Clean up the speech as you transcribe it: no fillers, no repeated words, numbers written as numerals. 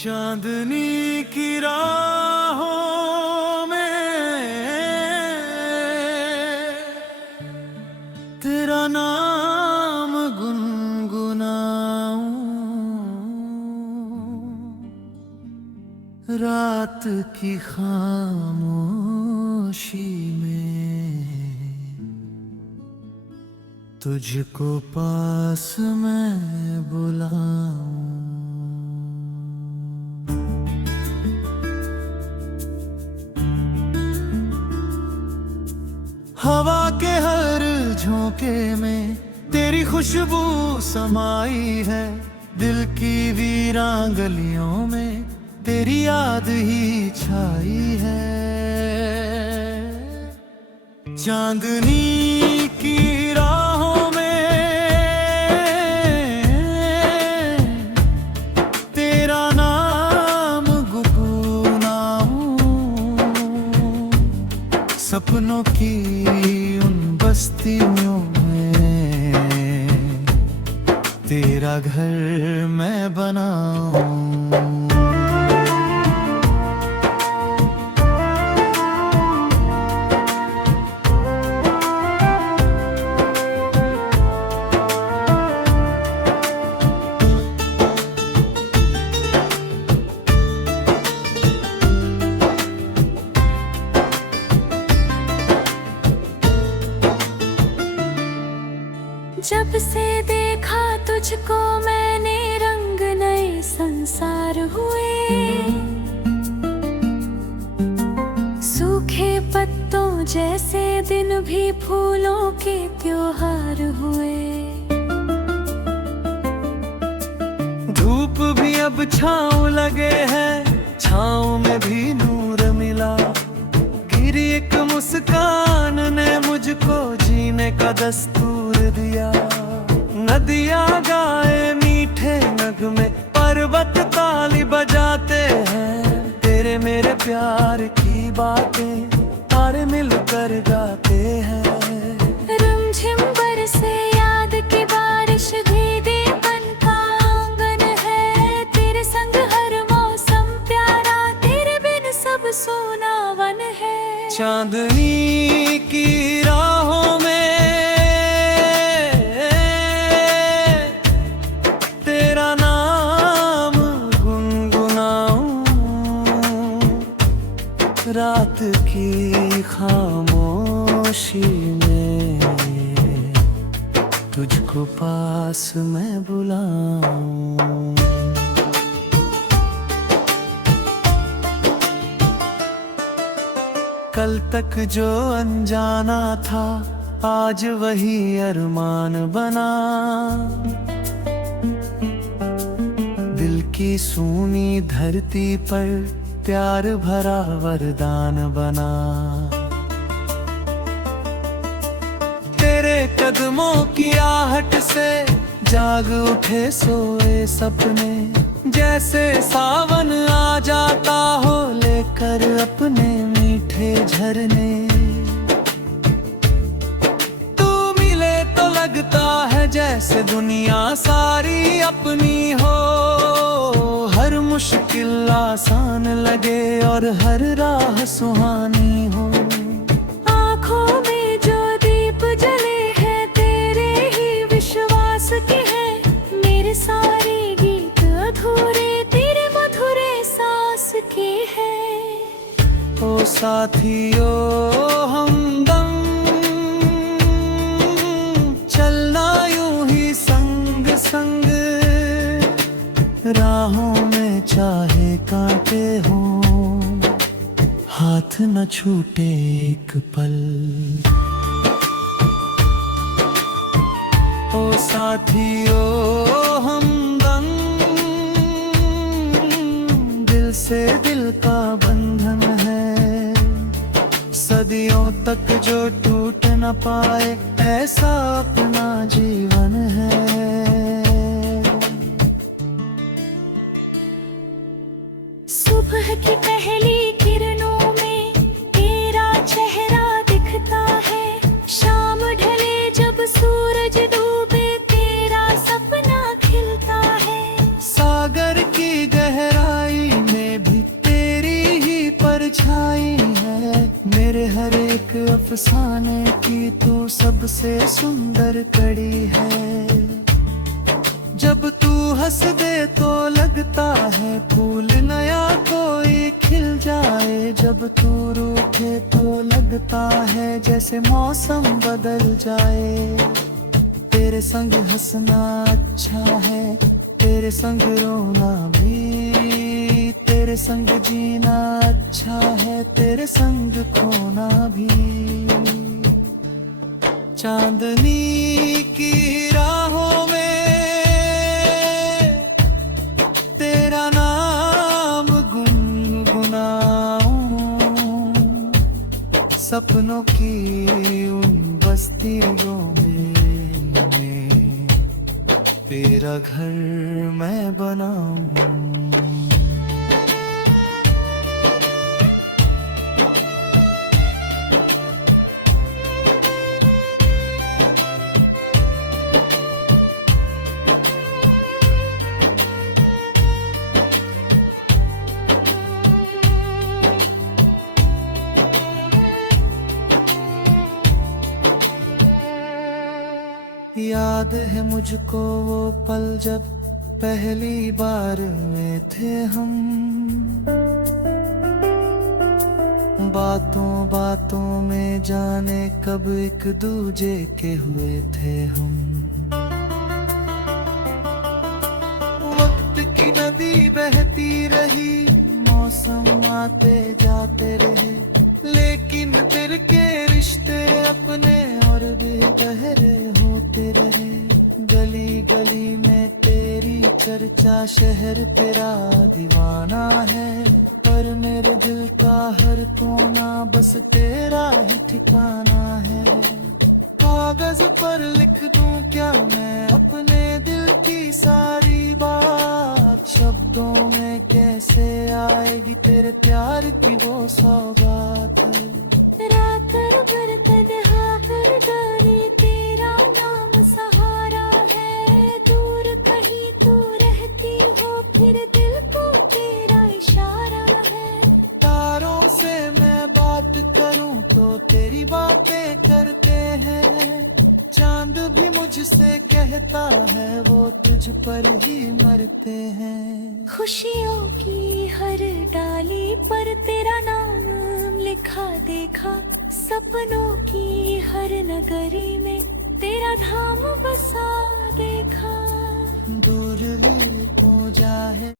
चांदनी की राहों में तेरा नाम गुनगुनाऊं, रात की खामोशी में तुझको पास मैं बुलाऊं। हवा के हर झोंके में तेरी खुशबू समाई है, दिल की वीरां गलियों में तेरी याद ही छाई है। चांदनी की राहों में तेरा नाम गुनगुनाऊं, सपनों की उन बस्तियों में तेरा घर मैं बनाऊं। जब से देखा तुझको मैंने रंग नए संसार हुए, सूखे पत्तों जैसे दिन भी फूलों के त्योहार हुए। धूप भी अब छाँव लगे है, छाँव में भी नूर मिला, गिरी एक मुस्कान ने मुझको जीने का दस्तूर दिया। नदियाँ गाए मीठे नगमे, पर्वत ताली बजाते हैं, तेरे मेरे प्यार की बातें तारे मिलकर गाते हैं। रिमझिम बरसे याद की बारिश, भीगे मन का आंगन है, तेरे संग हर मौसम प्यारा, तेरे बिन सब सोनावन है। चांदनी की राहों में तेरा नाम गुनगुनाऊं, रात की खामोशी में तुझको पास मैं बुलाऊं। कल तक जो अनजाना था आज वही अरमान बना, दिल की सूनी धरती पर प्यार भरा वरदान बना। तेरे कदमों की आहट से जाग उठे सोए सपने, जैसे सावन आ जाता हो लेकर अपने मीठे झरने। तू मिले तो लगता है जैसे दुनिया सारी अपनी हो, हर मुश्किल आसान लगे और हर राह सुहानी हो। आँखों में जो दीप जले हैं तेरे ही विश्वास के हैं, मेरे सारे गीत अधूरे तेरे मधुर सांस के हैं। ओ साथियों हमदम, चलना यूं ही संग संग, राहों में चाहे कांटे हों, हाथ न छूटे एक पल। ओ साथियों हमदम, दिल से दिल का बंधन है, सदियों तक जो टूट न पाए ऐसा अपना जीवन है। सुबह की पहली किरणों में तेरा चेहरा दिखता है, शाम ढले जब सूरज डूबे तेरा सपना खिलता है। सागर की गहराई अफसाने की तू सबसे सुंदर कड़ी है। जब तू हंस दे तो लगता है फूल नया कोई खिल जाए। जब तू रूठे तो लगता है जैसे मौसम बदल जाए। तेरे संग हंसना अच्छा है, तेरे संग रोना भी। तेरे संग जीना अच्छा है, तेरे संग खोना भी। चांदनी की राहों में तेरा नाम गुनगुनाऊं। सपनों की उन बस्तियों में तेरा घर मैं बनाऊं। याद है मुझको वो पल जब पहली बार में थे हम। बातों बातों में जाने कब एक दूजे के हुए थे हम। वक्त की नदी बहती रही, मौसम आते जाते रहे, लेकिन फिर के रिश्ते अपने और भी गहरे होते रहे। गली गली में तेरी चर्चा, शहर तेरा दीवाना है, पर मेरे दिल का हर कोना बस तेरा ही ठिकाना है। कागज पर लिख दूं क्या मैं अपने दिल की सारी बात। शब्दों में कैसे आएगी तेरे प्यार की वो सौगात। रात भर तन्हा फिर डाली, तेरा नाम सहारा है। दूर कहीं तू रहती हो, फिर दिल को तेरा इशारा है। तारों से मैं बात करूं तो तेरी बातें करते हैं। चांद भी मुझसे कहता है वो तुझ पर ही मरते हैं। खुशियों की हर डाली पर तेरा नाम लिखा देखा। सपनों की हर नगरी में तेरा धाम बसा देखा। दूर ही हो जाए